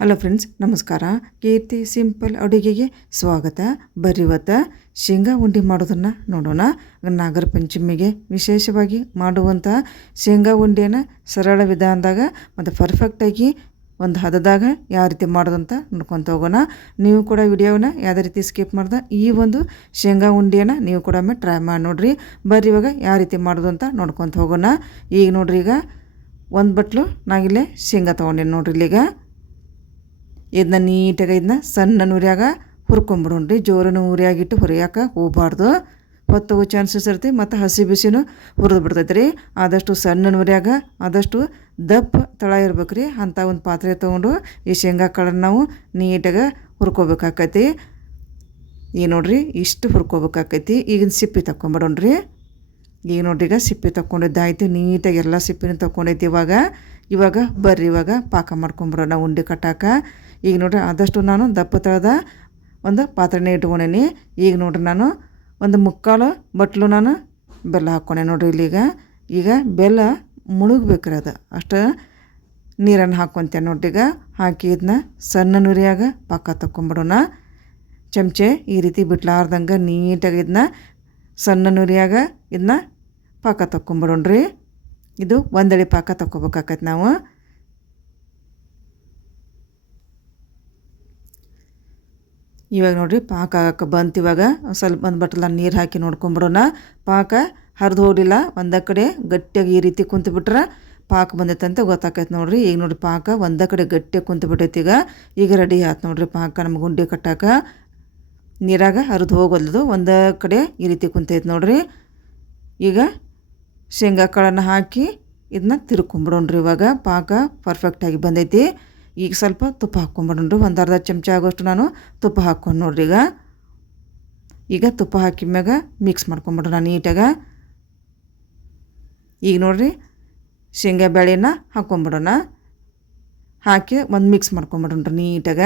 Hello friends, ನಮಸ್ಕಾರ. ಕೀರ್ತಿ simple ಅಡುಗೆಗೆ ಸ್ವಾಗತ. ಬರಿವತ್ತ ಶೇಂಗಾ ಉಂಡೆ ಮಾಡೋದನ್ನು ನೋಡೋಣ. ನಾಗರ ಪಂಚಮಿಗೆ ವಿಶೇಷವಾಗಿ ಮಾಡುವಂಥ ಶೇಂಗಾ ಉಂಡೆನ ಸರಳ ವಿಧಾನದಾಗ ಮತ್ತು ಪರ್ಫೆಕ್ಟಾಗಿ ಒಂದು ಹದದಾಗ ಯಾವ ರೀತಿ ಮಾಡೋದಂತ ನೋಡ್ಕೊತ ಹೋಗೋಣ. ನೀವು ಕೂಡ ವಿಡಿಯೋನ ಯಾವುದೇ ರೀತಿ ಸ್ಕಿಪ್ ಮಾಡ್ದೆ ಈ ಒಂದು ಶೇಂಗಾ ಉಂಡೆನ ನೀವು ಕೂಡ ಒಮ್ಮೆ ಟ್ರೈ ಮಾಡಿ ನೋಡಿರಿ. ಬರ್ರಿ ಇವಾಗ ಯಾವ ರೀತಿ ಮಾಡೋದು ಅಂತ ನೋಡ್ಕೊತ ಹೋಗೋಣ. ಈಗ ನೋಡಿರಿ ಈಗ ಒಂದು ಬಟ್ಲು ನಾಗಿಲ್ಲೇ ಶೇಂಗಾ ತೊಗೊಂಡೇನಿ ನೋಡಿರಿ ಇಲ್ಲಿಗ. ಇದನ್ನ ನೀಟಾಗಿ ಇದನ್ನ ಸಣ್ಣ ನುರಿಯಾಗ ಹುರ್ಕೊಂಬಿಡೋಣ್ರಿ. ಜೋರನ್ನು ಉರಿಯಾಗಿಟ್ಟು ಹುರಿಯಾಕ ಹೋಗಬಾರ್ದು. ಹೊತ್ತು ಚಾನ್ಸಸ್ ಇರ್ತಿ ಮತ್ತು ಹಸಿ ಬಿಸಿನೂ ಹುರಿದು ಬಿಡ್ತೈತೆ ರೀ ಆದಷ್ಟು ಸಣ್ಣ ನುರಿಯಾಗ ಆದಷ್ಟು ದಪ್ಪ ತಳ ಇರ್ಬೇಕು ರೀ ಅಂಥ ಒಂದು ಪಾತ್ರೆ ತೊಗೊಂಡು ಈ ಶೇಂಗಾ ಕಾಳನ್ನು ನಾವು ನೀಟಾಗಿ ಹುರ್ಕೋಬೇಕಾಕೈತಿ. ಈಗ ನೋಡ್ರಿ, ಇಷ್ಟು ಹುರ್ಕೋಬೇಕಾಕೈತಿ. ಈಗಿನ ಸಿಪ್ಪಿ ತಗೊಂಬಿಡೋಣ್ರಿ ಈಗ ನೋಡ್ರಿ, ಈಗ ಸಿಪ್ಪಿ ತಗೊಂಡಿದ್ದಾಯ್ತು ನೀಟಾಗಿ ಎಲ್ಲ ಸಿಪ್ಪಿನೂ ತಗೊಂಡೈತಿ ಇವಾಗ. ಇವಾಗ ಬರ್ರಿ, ಇವಾಗ ಪಾಕ ಮಾಡ್ಕೊಂಬಿಡೋಣ ಉಂಡೆ ಕಟ್ಟಾಕ. ಈಗ ನೋಡ್ರಿ, ಆದಷ್ಟು ನಾನು ದಪ್ಪ ತಳದ ಒಂದು ಪಾತ್ರೆನೇ ಇಟ್ಕೊಂಡೇನಿ. ಈಗ ನೋಡ್ರಿ, ನಾನು ಒಂದು ಮುಕ್ಕಾಲು ಬಟ್ಲು ನಾನು ಬೆಲ್ಲ ಹಾಕ್ಕೊಂಡೆ ನೋಡ್ರಿ ಇಲ್ಲಿಗ. ಈಗ ಬೆಲ್ಲ ಮುಳುಗ್ಬೇಕ್ರಿ ಅದು. ಅಷ್ಟು ನೀರನ್ನು ಹಾಕ್ಕೊಂತೆ ಈಗ. ಹಾಕಿ ಇದನ್ನ ಸಣ್ಣ ನುರಿಯಾಗ ಪಾಕ ತಕ್ಕೊಂಬಿಡೋಣ. ಚಮಚೆ ಈ ರೀತಿ ಬಿಟ್ಲಾರ್ದಂಗೆ ನೀಟಾಗಿ ಇದನ್ನ ಸಣ್ಣ ನುರಿಯಾಗ ಇದನ್ನ ಪಾಕ ತಕ್ಕೊಂಬಿಡೋಣ್ರಿ. ಇದು ಒಂದಳಿ ಪಾಕ ತಕ್ಕೋಬೇಕಾಕೈತೆ ನಾವು. ಇವಾಗ ನೋಡಿರಿ ಪಾಕ ಆಗಕ್ಕೆ ಬಂತು ಇವಾಗ. ಸ್ವಲ್ಪ ಒಂದು ಬಟ್ಟಲ ನೀರು ಹಾಕಿ ನೋಡ್ಕೊಂಬಿಡೋಣ. ಪಾಕ ಹರಿದು ಹೋಗಿಲ್ಲ ಒಂದ ಕಡೆ ಗಟ್ಟಿಯಾಗಿ ಈ ರೀತಿ ಕುಂತುಬಿಟ್ರೆ ಪಾಕ ಬಂದೈತೆ ಅಂತ ಗೊತ್ತಾಕೈತೆ ನೋಡಿರಿ. ಈಗ ನೋಡಿರಿ ಪಾಕ ಒಂದ ಕಡೆ ಗಟ್ಟಿಯಾಗಿ ಕುಂತು ಈಗ. ಈಗ ರೆಡಿ ಆಯ್ತು ನೋಡಿರಿ ಪಾಕ ನಮ್ಗೆ ಗುಂಡಿ ಕಟ್ಟಾಕ. ನೀರಾಗ ಹರಿದು ಹೋಗೋದು ಒಂದ ಕಡೆ ಈ ರೀತಿ ಕುಂತೈತೆ ನೋಡಿರಿ. ಈಗ ಶೇಂಗಾ ಕಾಳನ್ನು ಹಾಕಿ ಇದನ್ನ ತಿರ್ಕೊಂಬಿಡೋಣ್ರಿ ಇವಾಗ. ಪಾಕ ಪರ್ಫೆಕ್ಟಾಗಿ ಬಂದೈತಿ. ಈಗ ಸ್ವಲ್ಪ ತುಪ್ಪ ಹಾಕ್ಕೊಂಬಿಡ್ರಿ ಒಂದು ಅರ್ಧ ಚಮಚ ಆಗೋಷ್ಟು ನಾನು ತುಪ್ಪ ಹಾಕ್ಕೊಂಡು ನೋಡ್ರಿ ಈಗ. ಈಗ ತುಪ್ಪ ಹಾಕಿದ ಮ್ಯಾಗ ಮಿಕ್ಸ್ ಮಾಡ್ಕೊಂಬಿಡೋಣ ನೀಟಾಗ. ಈಗ ನೋಡ್ರಿ ಶೇಂಗಾ ಬೇಳೆನ ಹಾಕ್ಕೊಂಬಿಡೋಣ ಹಾಕಿ ಒಂದು ಮಿಕ್ಸ್ ಮಾಡ್ಕೊಂಬಿಡ್ರಿ ನೀಟಾಗ.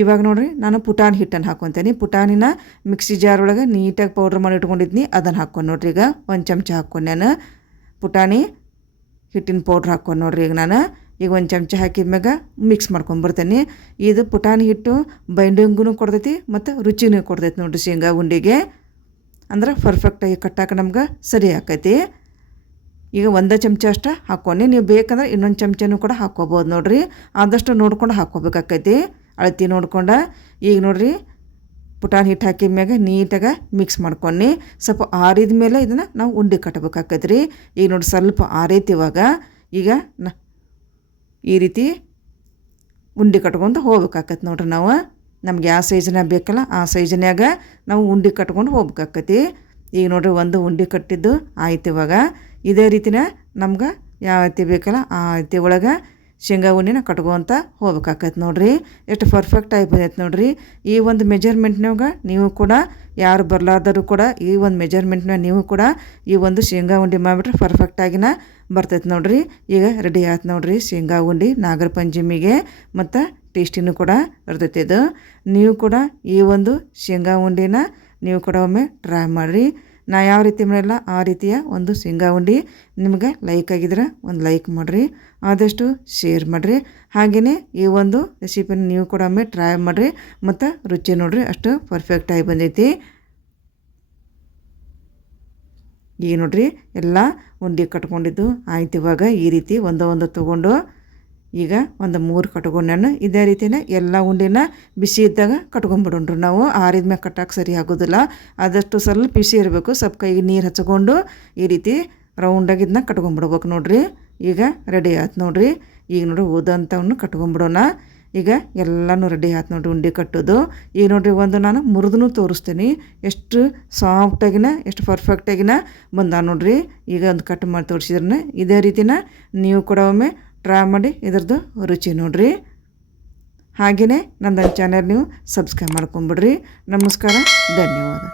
ಇವಾಗ ನೋಡ್ರಿ, ನಾನು ಪುಟಾಣಿ ಹಿಟ್ಟನ್ನು ಹಾಕ್ಕೊತೇನೆ ಪುಟಾಣಿನ ಮಿಕ್ಸಿ ಜಾರ್ ಒಳಗೆ ನೀಟಾಗಿ ಪೌಡ್ರ್ ಮಾಡಿ ಇಟ್ಕೊಂಡಿದ್ನಿ ಅದನ್ನು ಹಾಕ್ಕೊಂಡು ನೋಡ್ರಿ ಈಗ. ಒಂದು ಚಮಚ ಹಾಕ್ಕೊಂಡು ನಾನು ಪುಟಾಣಿ ಹಿಟ್ಟಿನ ಪೌಡ್ರ್ ಹಾಕ್ಕೊಂಡು ನೋಡ್ರಿ ಈಗ ನಾನು. ಈಗ ಒಂದು ಚಮಚ ಹಾಕಿದ ಮ್ಯಾಗ ಮಿಕ್ಸ್ ಮಾಡ್ಕೊಂಬರ್ತೇನೆ ಇದು ಪುಟಾಣಿ ಹಿಟ್ಟು ಬೈಂಡಿಂಗೂ ಕೊಡ್ತೈತಿ ಮತ್ತು ರುಚಿನೂ ಕೊಡ್ತೈತಿ ನೋಡ್ರಿ ಶೇಂಗಾ ಉಂಡಿಗೆ. ಅಂದ್ರೆ ಪರ್ಫೆಕ್ಟಾಗಿ ಕಟ್ಟಾಕ ನಮ್ಗೆ ಸರಿ ಆಕೈತಿ. ಈಗ ಒಂದೇ ಚಮಚ ಅಷ್ಟು ಹಾಕ್ಕೊಂಡು ನೀವು ಬೇಕಂದ್ರೆ ಇನ್ನೊಂದು ಚಮಚನೂ ಕೂಡ ಹಾಕ್ಕೋಬೋದು ನೋಡ್ರಿ. ಆದಷ್ಟು ನೋಡ್ಕೊಂಡು ಹಾಕ್ಕೋಬೇಕಾಕೈತಿ. ಅಳತಿ ನೋಡ್ಕೊಂಡ, ಈಗ ನೋಡ್ರಿ, ಪುಟಾಣಿ ಹಿಟ್ಟು ಹಾಕಿದ ಮ್ಯಾಗ ನೀಟಾಗಿ ಮಿಕ್ಸ್ ಮಾಡ್ಕೊಂಡು ಸ್ವಲ್ಪ ಆರಿದ ಮೇಲೆ ಇದನ್ನು ನಾವು ಉಂಡೆ ಕಟ್ಟಬೇಕಾಕೈತೆ ರೀ ಈಗ ನೋಡಿ ಸ್ವಲ್ಪ ಆರೈತಿ ಇವಾಗ ಈಗ ನ, ಈ ರೀತಿ ಉಂಡೆ ಕಟ್ಕೊಂಡು ಹೋಗ್ಬೇಕಾಗತ್ತೆ ನೋಡ್ರಿ ನಾವು. ನಮ್ಗೆ ಯಾವ ಸೈಜ್ನಾಗ ಬೇಕಲ್ಲ ಆ ಸೈಜನ್ಯಾಗ ನಾವು ಉಂಡೆ ಕಟ್ಕೊಂಡು ಹೋಗ್ಬೇಕಾಕತಿ ಈಗ ನೋಡ್ರಿ, ಒಂದು ಉಂಡೆ ಕಟ್ಟಿದ್ದು ಆಯ್ತು ಇವಾಗ ಇದೇ ರೀತಿನ ನಮ್ಗೆ ಯಾವ ರೀತಿ ಬೇಕಲ್ಲ ಆ ರೀತಿ ಒಳಗೆ ಶೇಂಗಾ ಉಣ್ಣಿನ ಕಟ್ಕೊಂತ ಹೋಗ್ಬೇಕಾಕೈತೆ ನೋಡಿರಿ. ಎಷ್ಟು ಪರ್ಫೆಕ್ಟ್ ಆಗಿ ಬಂದೈತೆ ನೋಡಿರಿ. ಈ ಒಂದು ಮೆಜರ್ಮೆಂಟ್ನಾಗ ನೀವು ಕೂಡ ಯಾರು ಬರಲಾರ್ದರೂ ಕೂಡ ಈ ಒಂದು ಮೆಜರ್ಮೆಂಟ್ನಾಗ ನೀವು ಕೂಡ ಈ ಒಂದು ಶೇಂಗಾ ಉಂಡೆ ಮಾಡಿಬಿಟ್ರೆ ಪರ್ಫೆಕ್ಟಾಗಿನ ಬರ್ತೈತೆ ನೋಡಿರಿ. ಈಗ ರೆಡಿ ಆಯ್ತು ನೋಡಿರಿ ಶೇಂಗಾ ಉಂಡೆ ನಾಗರ ಪಂಚಮಿಗೆ ಮತ್ತು ಟೇಸ್ಟಿನೂ ಕೂಡ ಇರ್ತೈತೆ ಇದು. ನೀವು ಕೂಡ ಈ ಒಂದು ಶೇಂಗಾ ಉಂಡೆನ ನೀವು ಕೂಡ ಒಮ್ಮೆ ಟ್ರೈ ಮಾಡಿರಿ. ನಾ ಯಾವ ರೀತಿ ಮಾಡಿಲ್ಲ, ಆ ರೀತಿಯ ಒಂದು ಶೇಂಗಾ ಉಂಡೆ ನಿಮಗೆ ಲೈಕ್ ಆಗಿದ್ರೆ ಒಂದು ಲೈಕ್ ಮಾಡಿರಿ, ಆದಷ್ಟು ಶೇರ್ ಮಾಡಿರಿ. ಹಾಗೆಯೇ ಈ ಒಂದು ರೆಸಿಪಿನ ನೀವು ಕೂಡ ಒಮ್ಮೆ ಟ್ರೈ ಮಾಡಿರಿ, ಮತ್ತು ರುಚಿ ನೋಡಿರಿ, ಅಷ್ಟು ಪರ್ಫೆಕ್ಟಾಗಿ ಬಂದೈತಿ. ಈಗ ನೋಡ್ರಿ, ಎಲ್ಲ ಉಂಡೆ ಕಟ್ಕೊಂಡಿದ್ದು, ಆಯ್ತು ಇವಾಗ ಈ ರೀತಿ ಒಂದು ಒಂದು ತೊಗೊಂಡು ಈಗ ಒಂದು ಮೂರು ಕಟ್ಕೊಂಡು ನಾನು ಇದೇ ರೀತಿಯೇ ಎಲ್ಲ ಉಂಡೆನ ಬಿಸಿ ಇದ್ದಾಗ ಕಟ್ಕೊಂಡ್ಬಿಡೋಣ್ರಿ ನಾವು. ಆರಿದ ಮ್ಯಾಗ ಕಟ್ಟಕ್ಕೆ ಸರಿ ಆಗೋದಿಲ್ಲ. ಆದಷ್ಟು ಸ್ವಲ್ಪ ಬಿಸಿ ಇರಬೇಕು, ಸ್ವಲ್ಪ ಕೈಗೆ ನೀರು ಹಚ್ಕೊಂಡು ಈ ರೀತಿ ರೌಂಡಾಗಿ ಇದನ್ನ ಕಟ್ಕೊಂಡ್ಬಿಡ್ಬೇಕು ನೋಡಿರಿ. ಈಗ ರೆಡಿ ಆಯ್ತು ನೋಡಿರಿ. ಈಗ ನೋಡ್ರಿ ಓದಂಥವನ್ನು ಕಟ್ಕೊಂಡ್ಬಿಡೋಣ ಈಗ ಎಲ್ಲನೂ ರೆಡಿ ಆಯ್ತು ನೋಡಿರಿ ಉಂಡೆ ಕಟ್ಟೋದು. ಈಗ ನೋಡಿರಿ ಒಂದು ನಾನು ಮುರಿದೂ ತೋರಿಸ್ತೀನಿ. ಎಷ್ಟು ಸಾಫ್ಟಾಗಿನ ಎಷ್ಟು ಪರ್ಫೆಕ್ಟಾಗಿನ ಬಂದ ನೋಡ್ರಿ. ಈಗ ಒಂದು ಕಟ್ ಮಾಡಿ ತೋರಿಸಿದ್ರೆ ಇದೇ ರೀತಿನ ನೀವು ಕೂಡ ಒಮ್ಮೆ ಟ್ರೈ ಮಾಡಿ ಇದ್ರದ್ದು ರುಚಿ ನೋಡಿರಿ. ಹಾಗೆಯೇ ನನ್ನ ಚಾನಲ್ ನೀವು ಸಬ್ಸ್ಕ್ರೈಬ್ ಮಾಡ್ಕೊಂಬಿಡ್ರಿ. ನಮಸ್ಕಾರ ಧನ್ಯವಾದ.